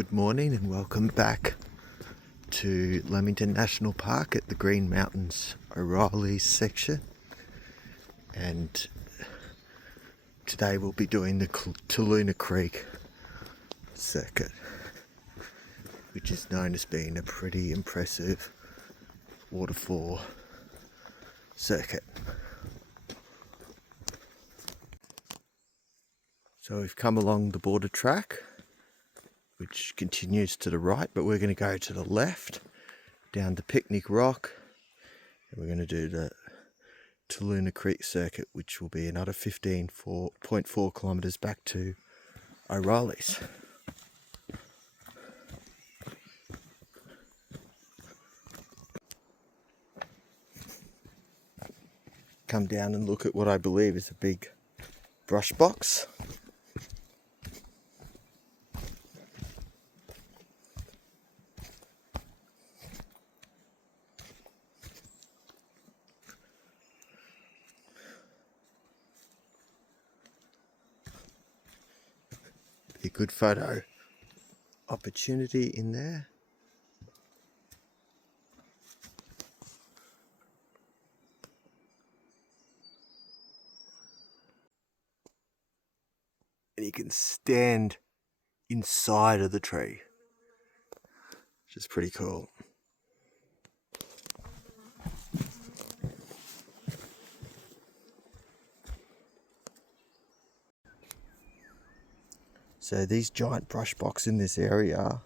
Good morning and welcome back to Lamington National Park at the Green Mountains O'Reilly's section. And today we'll be doing the Tooloona Creek circuit, which is known as being a pretty impressive waterfall circuit. So we've come along the border track, which continues to the right, but we're going to go to the left down to Picnic Rock, and we're going to do the Tooloona Creek circuit, which will be another 15.4 kilometres back to O'Reilly's. Come down and look at what I believe is a big brush box. A good photo opportunity in there. And you can stand inside of the tree, which is pretty cool. So these giant brush boxes in this area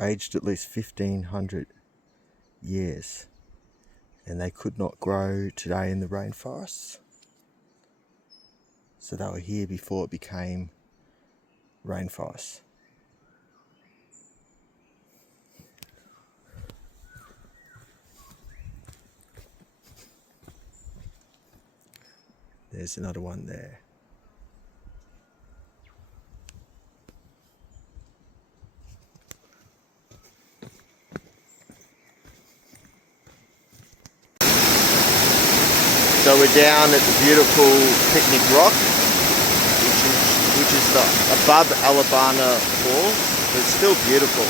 aged at least 1,500 years, and they could not grow today in the rainforests. So they were here before it became rainforest. There's another one there. So we're down at the beautiful Picnic Rock, which is the above Alabama Falls, but it's still beautiful.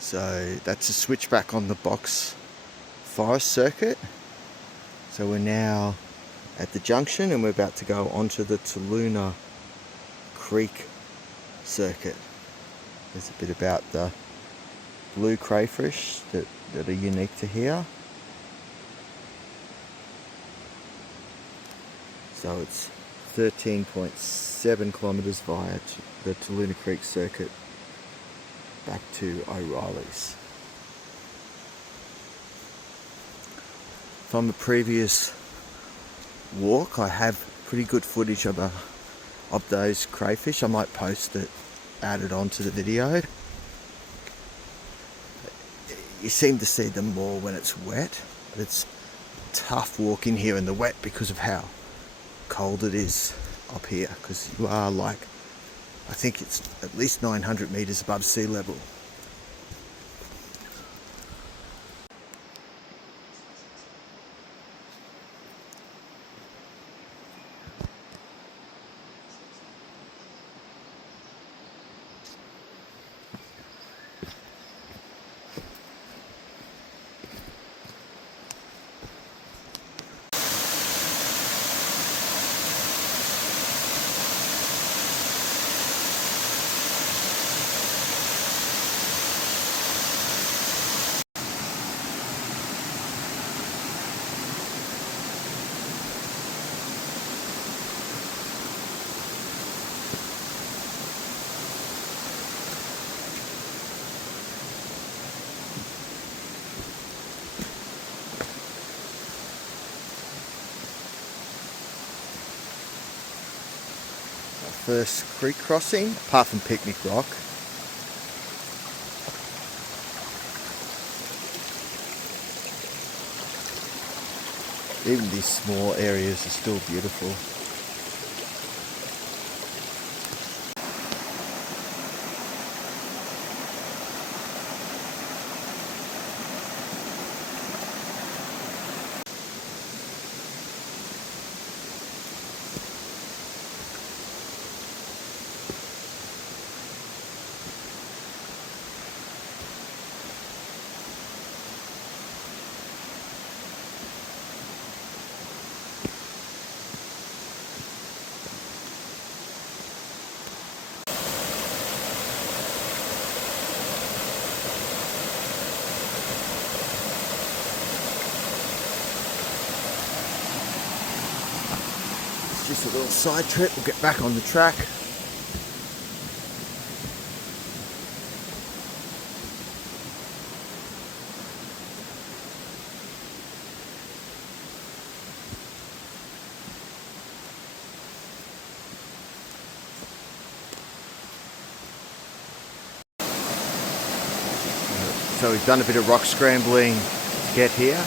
So that's a switchback on the box forest circuit. So we're now at the junction and we're about to go onto the Tooloona Creek circuit. There's a bit about the blue crayfish that are unique to here. So it's 13.7 kilometres via the Tooloona Creek circuit back to O'Reilly's. From the previous walk, I have pretty good footage of those crayfish. I might post it, add it onto the video. You seem to see them more when it's wet, but it's tough walking here in the wet because of how cold it is up here, because you are like, I think it's at least 900 metres above sea level. First creek crossing, apart from Picnic Rock. Even these small areas are still beautiful. Just a little side trip, we'll get back on the track. So we've done a bit of rock scrambling to get here.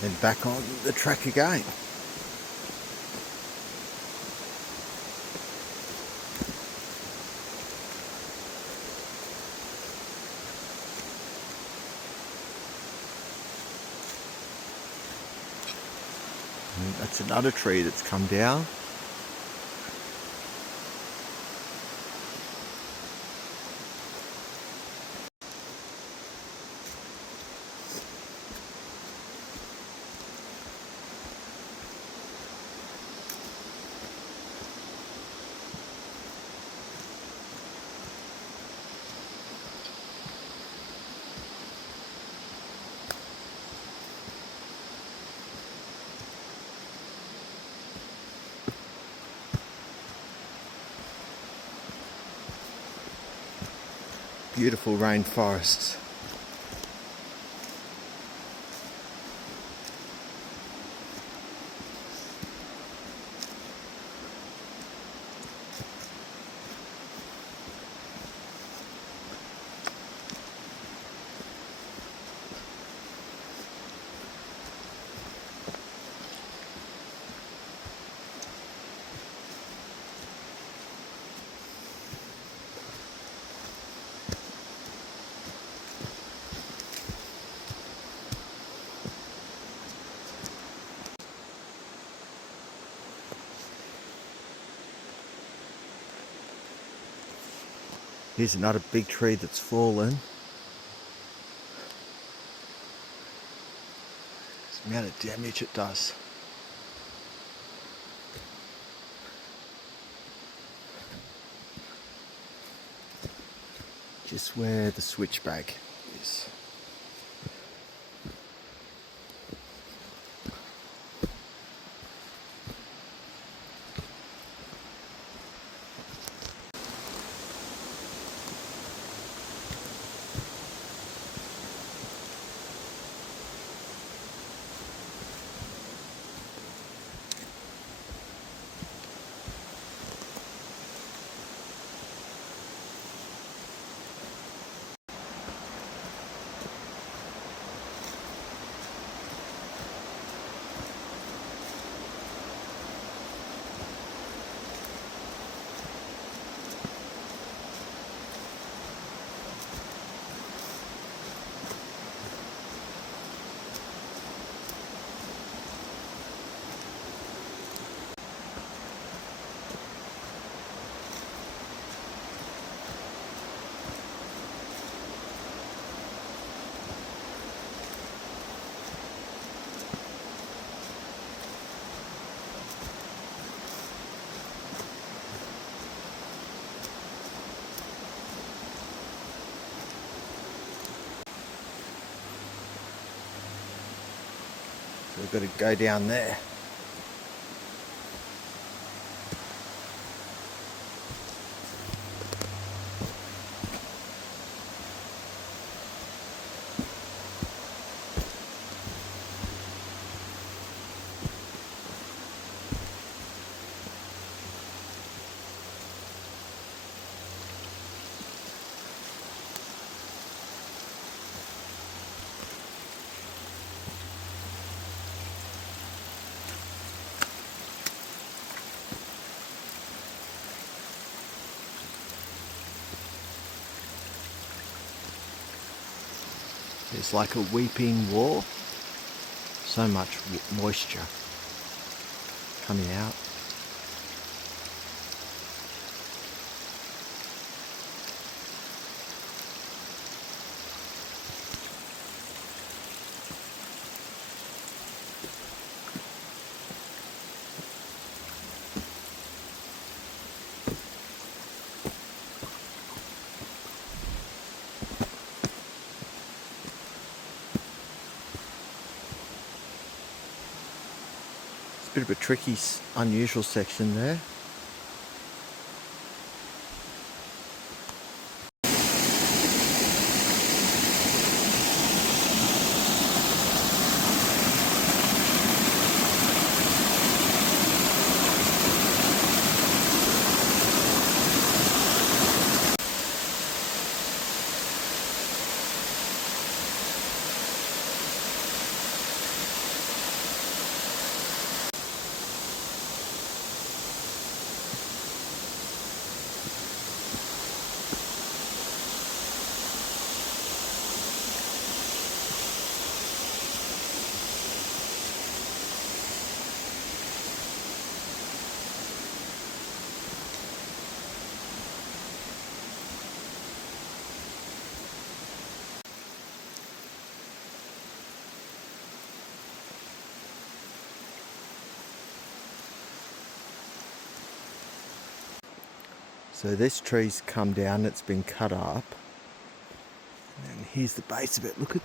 Then back on the track again. And that's another tree that's come down. Beautiful rainforests. Here's another big tree that's fallen. The amount of damage it does. Just where the switchback is. So we've got to go down there. It's like a weeping wall. So much moisture coming out. Bit of a tricky, unusual section there. So this tree's come down, it's been cut up. And here's the base of it. Look at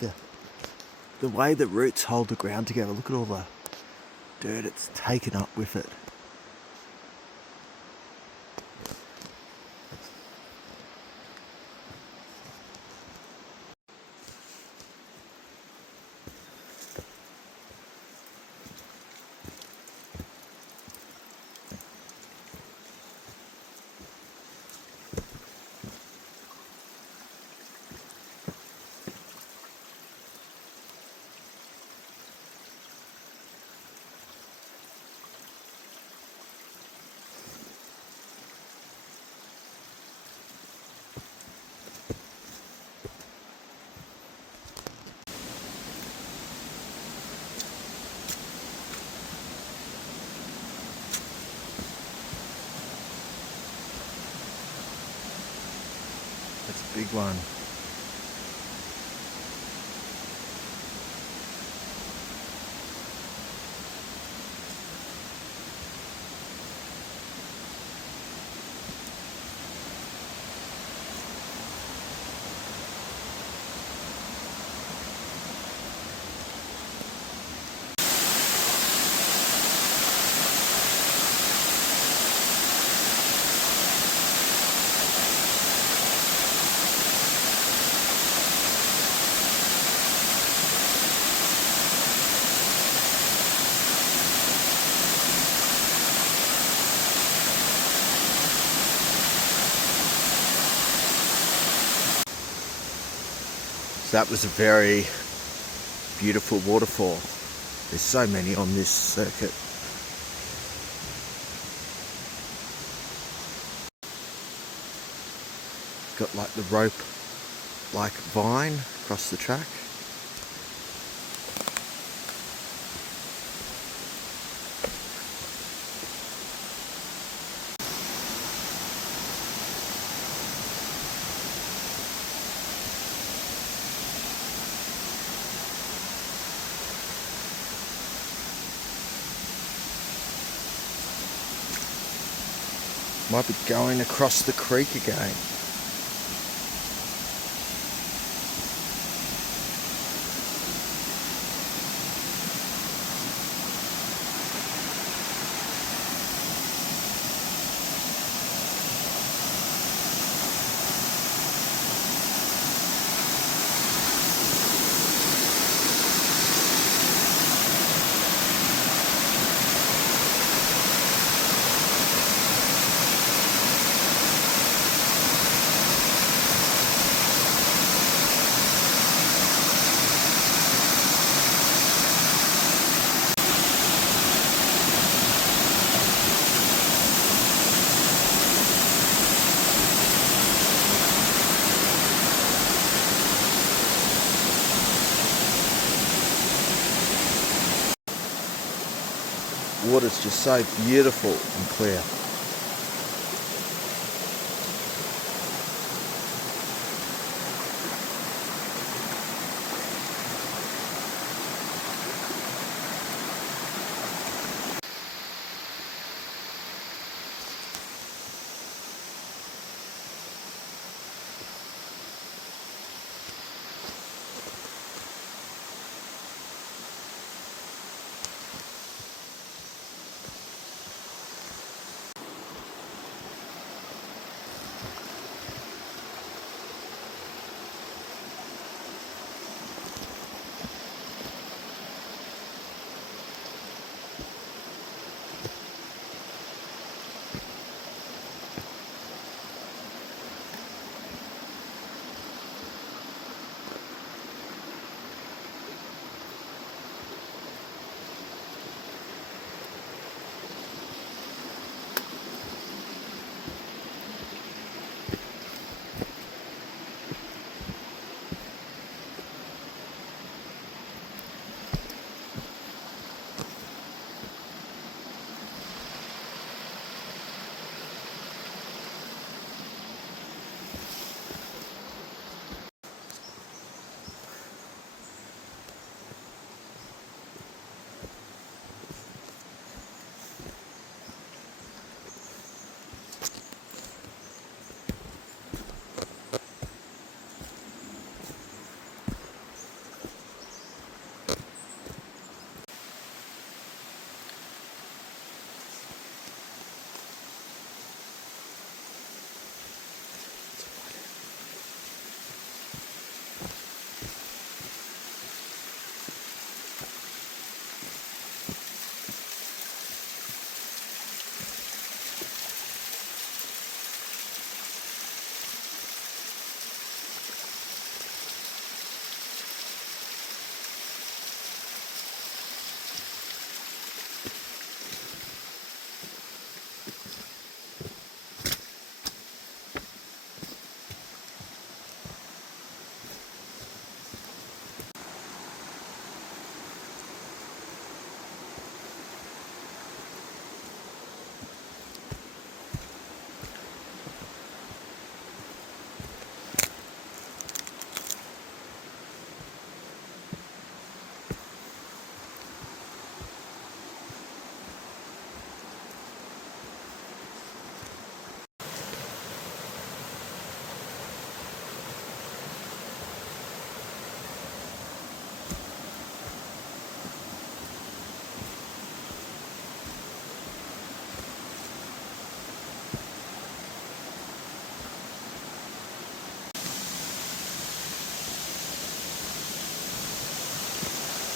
the way the roots hold the ground together. Look at all the dirt it's taken up with it. That's a big one. So that was a very beautiful waterfall. There's so many on this circuit. Got like the rope like vine across the track. Might be going across the creek again. Water's just so beautiful and clear.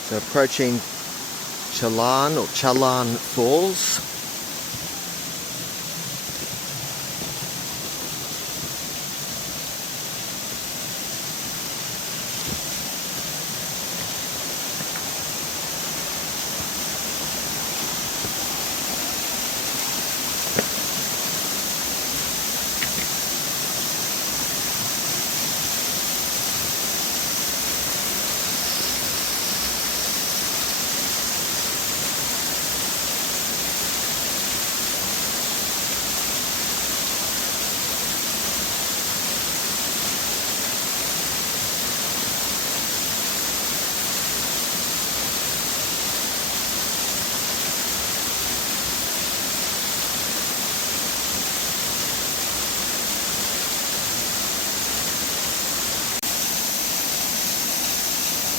So approaching Chalan Falls.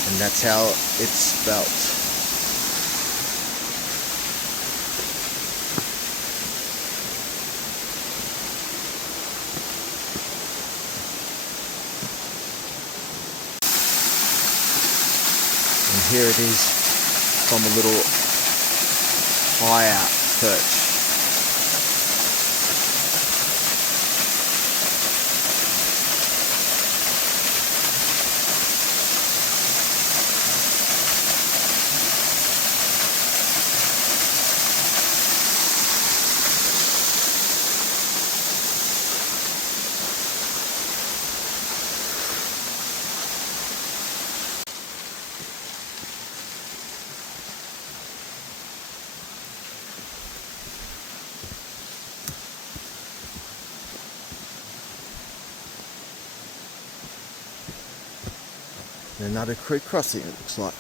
And that's how it's spelt. And here it is from a little higher perch. And another creek crossing, it looks like.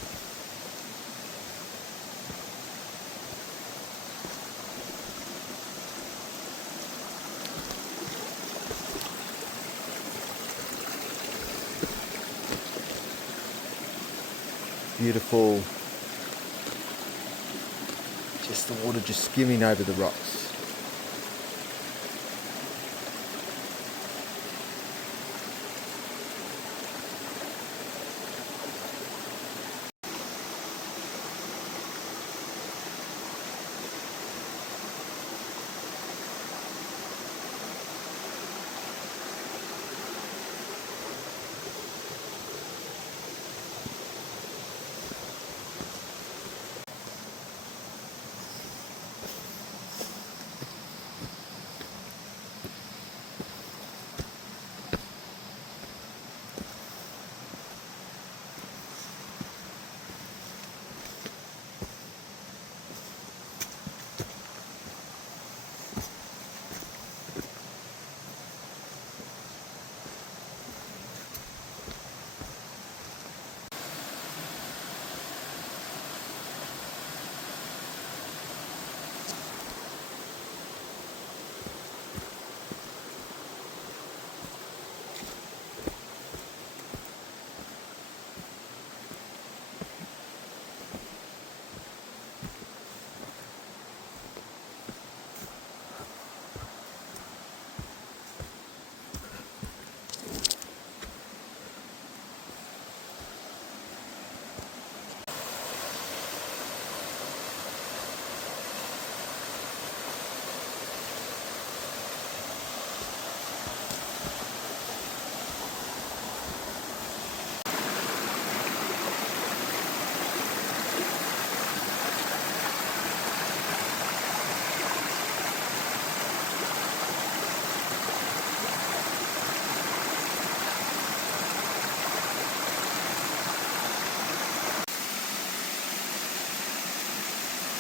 Beautiful. Just the water just skimming over the rocks.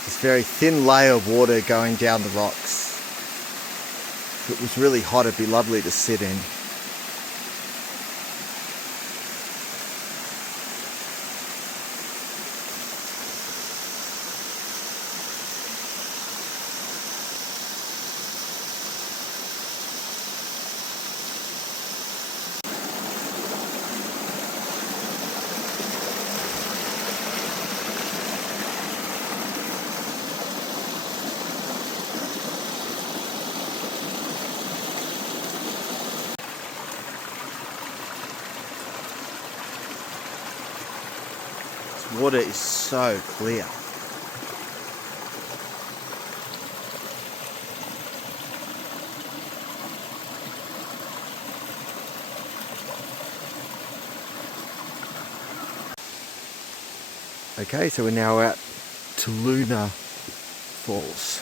This very thin layer of water going down the rocks. If it was really hot, it'd be lovely to sit in. Water is so clear. Okay, so we're now at Tooloona Falls.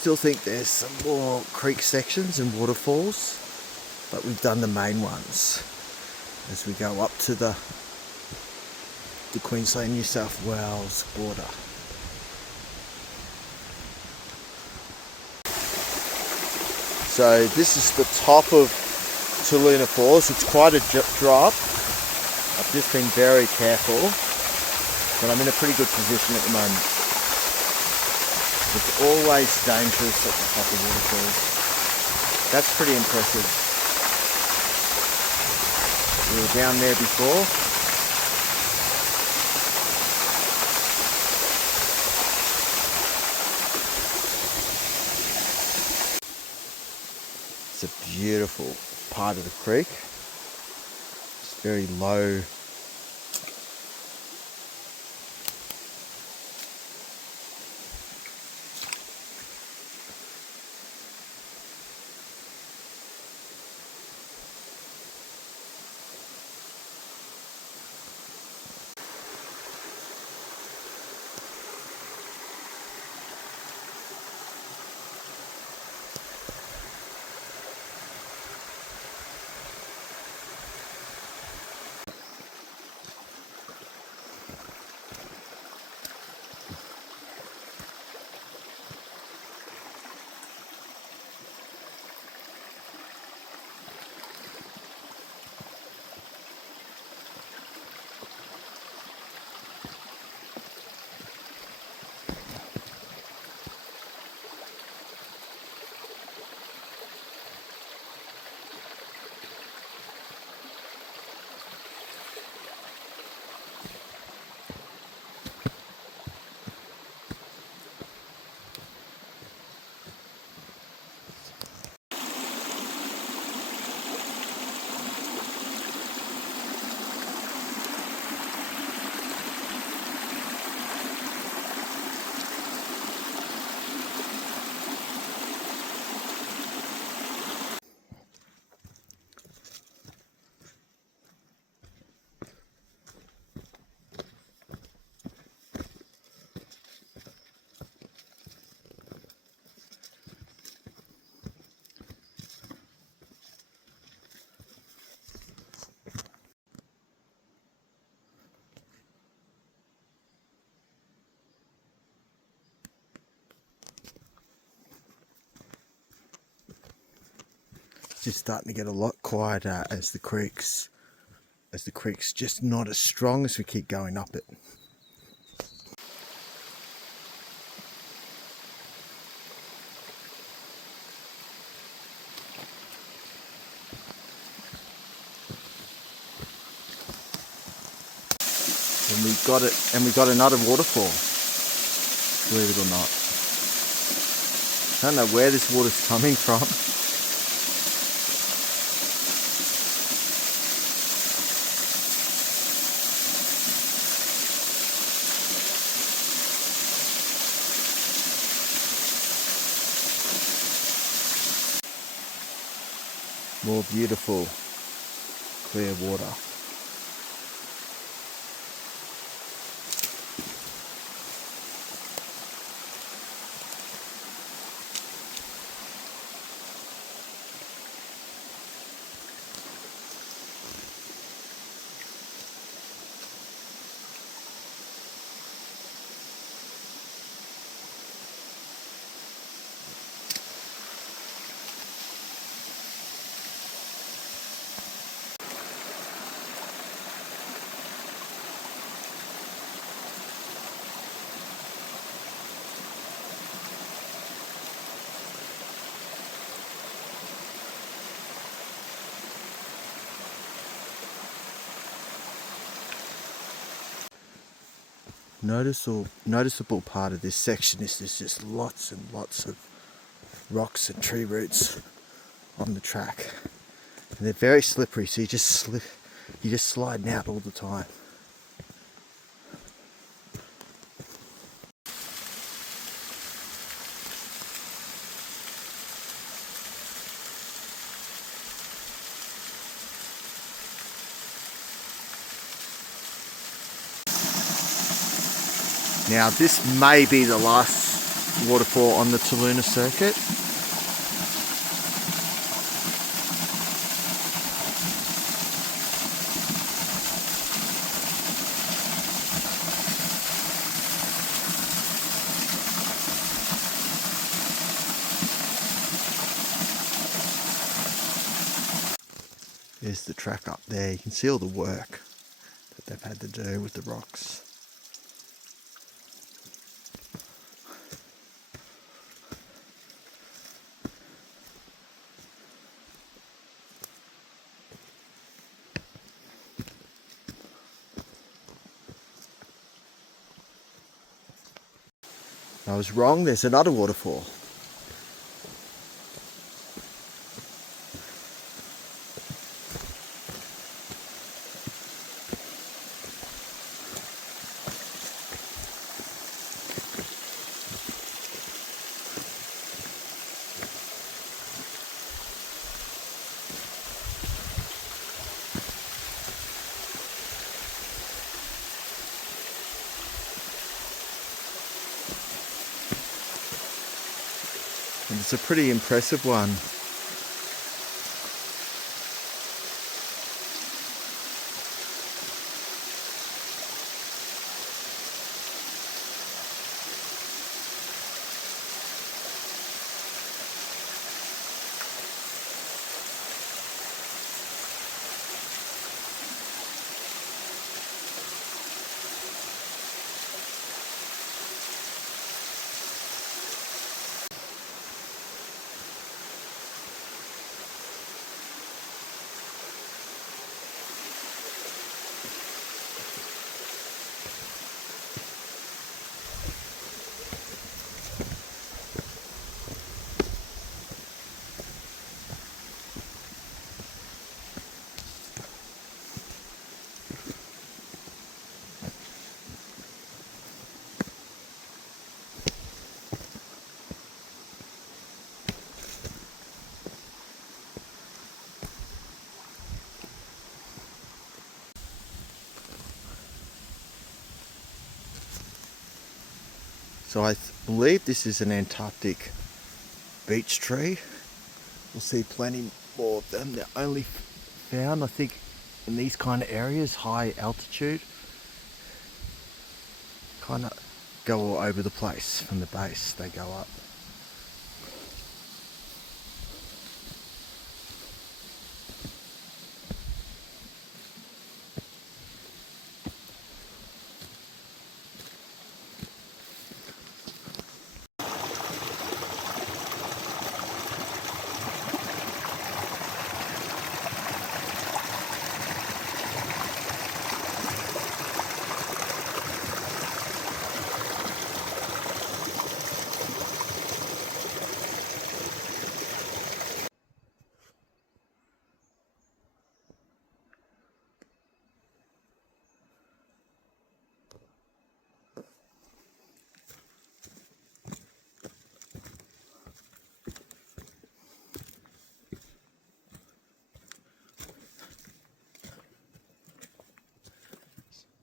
Still think there's some more creek sections and waterfalls, but we've done the main ones as we go up to the Queensland New South Wales border. So this is the top of Tooloona Falls. It's quite a drop. I've just been very careful, but I'm in a pretty good position at the moment. It's always dangerous at the top of waterfalls. That's pretty impressive. We were down there before. It's a beautiful part of the creek. It's very low. Just starting to get a lot quieter as the creek's just not as strong as we keep going up it. And we got another waterfall, believe it or not. I don't know where this water's coming from. More beautiful, clear water. Noticeable part of this section is there's just lots and lots of rocks and tree roots on the track, and they're very slippery, so you're just sliding out all the time. Now this may be the last waterfall on the Tooloona circuit. There's the track up there. You can see all the work that they've had to do with the rocks. I was wrong, there's another waterfall. And it's a pretty impressive one. So I believe this is an Antarctic beech tree. We'll see plenty more of them. They're only found, I think, in these kind of areas, high altitude. Kind of go all over the place from the base, they go up.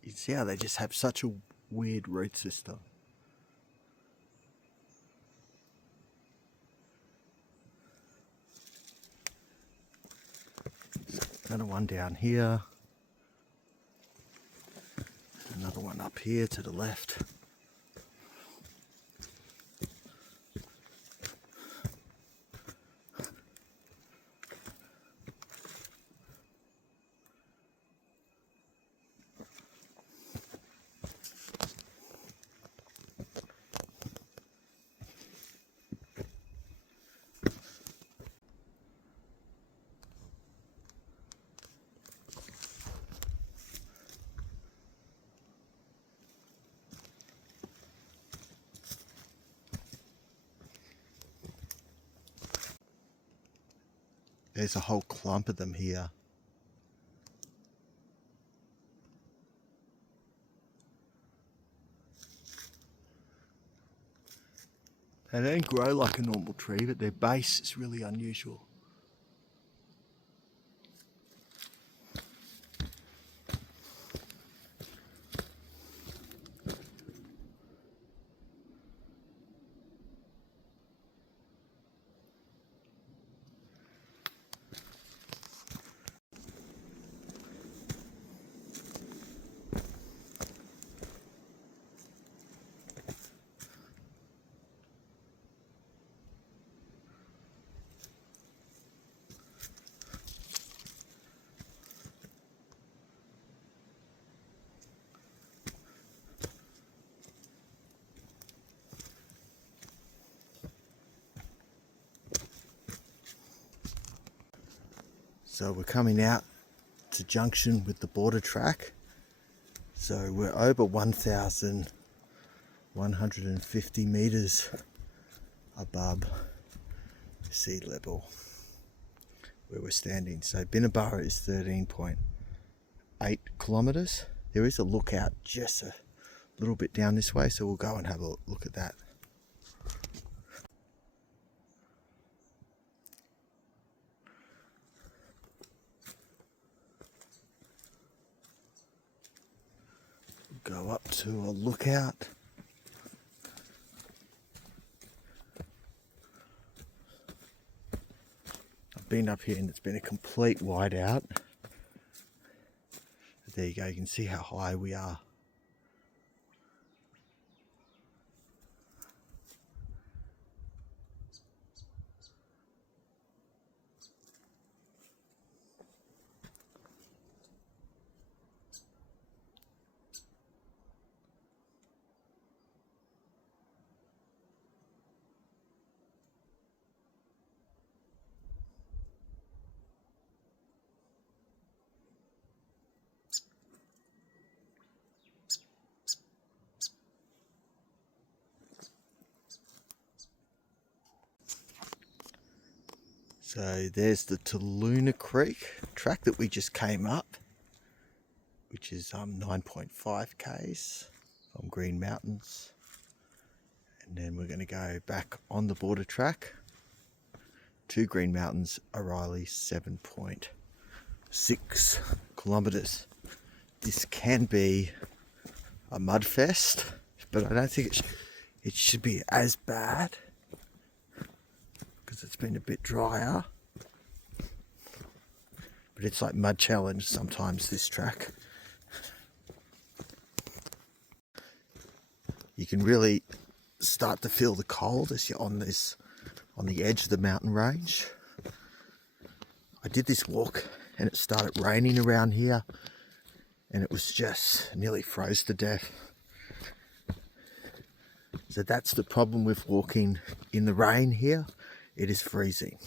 You see how they just have such a weird root system. Another one down here. Another one up here to the left. There's a whole clump of them here. They don't grow like a normal tree, but their base is really unusual. So we're coming out to junction with the border track. So we're over 1,150 metres above sea level where we're standing. So Binnaburra is 13.8 kilometres. There is a lookout just a little bit down this way, so we'll go and have a look at that. Go up to a lookout. I've been up here and it's been a complete whiteout. There you go, you can see how high we are. So there's the Tooloona Creek track that we just came up, which is 9.5 k's from Green Mountains. And then we're going to go back on the border track to Green Mountains, O'Reilly, 7.6 kilometres. This can be a mud fest, but I don't think it should be as bad because it's been a bit drier. But it's like mud challenge sometimes, this track. You can really start to feel the cold as you're on the edge of the mountain range. I did this walk and it started raining around here and it was just nearly froze to death. So that's the problem with walking in the rain here. It is freezing.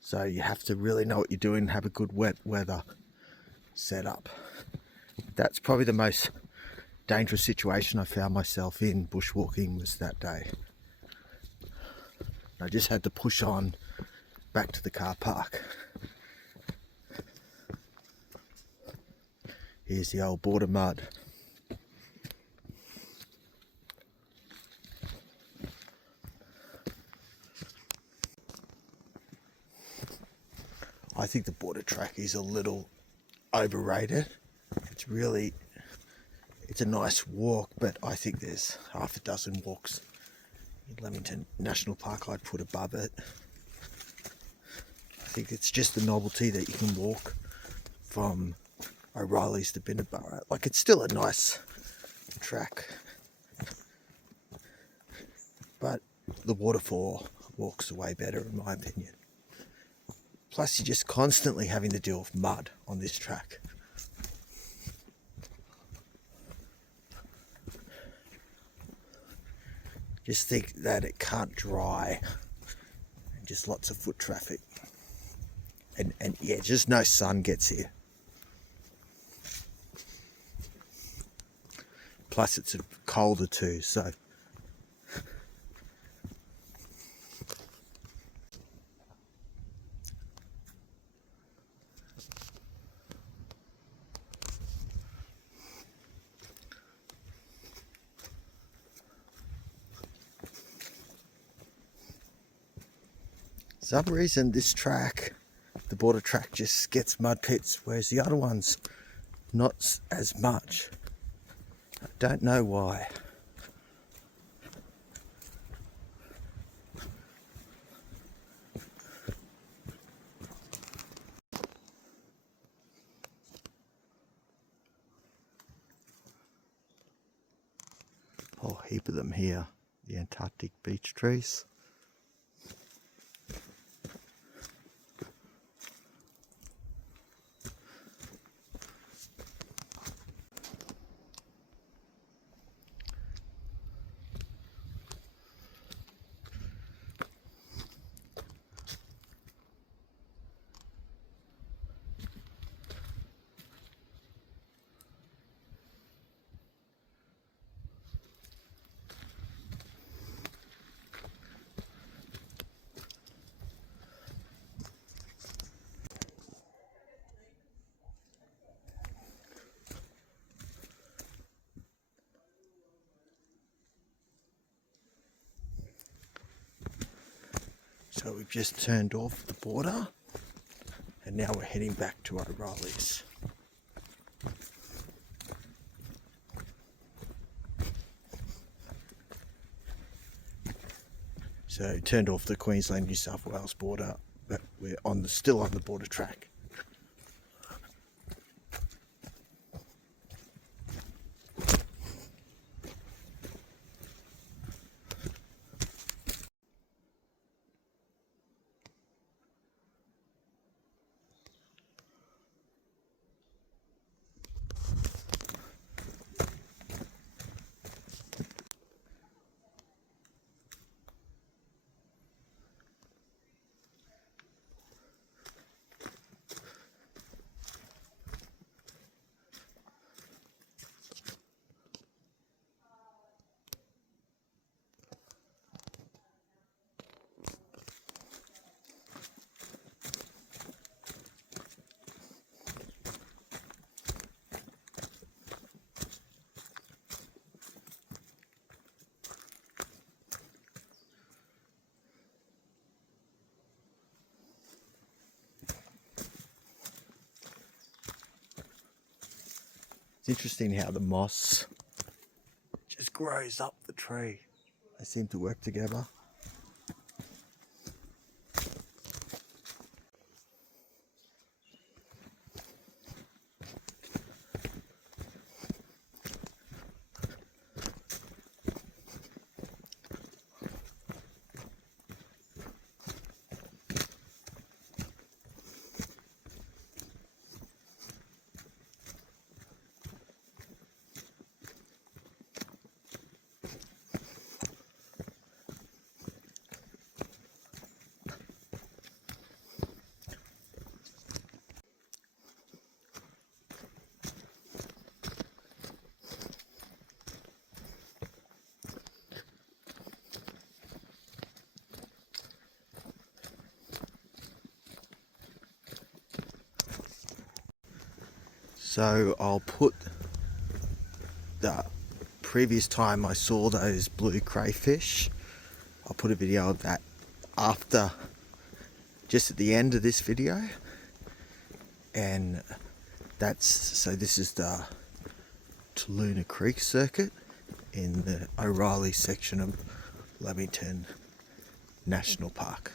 So you have to really know what you're doing and have a good wet weather setup. That's probably the most dangerous situation I found myself in bushwalking was that day. I just had to push on back to the car park. Here's the old border mud. I think the border track is a little overrated. It's a nice walk, but I think there's half a dozen walks in Lamington National Park I'd put above it. I think it's just the novelty that you can walk from O'Reilly's to Binnaburra. Like, it's still a nice track, but the waterfall walks are way better in my opinion. Plus you're just constantly having to deal with mud on this track. Just think that it can't dry and just lots of foot traffic. And yeah, just no sun gets here. Plus it's colder too, so. For some reason this track, the border track, just gets mud pits, whereas the other ones not as much. I don't know why. Whole heap of them here, the Antarctic beech trees. So we've just turned off the border and now we're heading back to O'Reilly's. So turned off the Queensland New South Wales border, but we're still on the border track. It's interesting how the moss just grows up the tree. They seem to work together. So I'll put the previous time I saw those blue crayfish, I'll put a video of that after, just at the end of this video. And so this is the Tooloona Creek circuit in the O'Reilly section of Lamington National Park.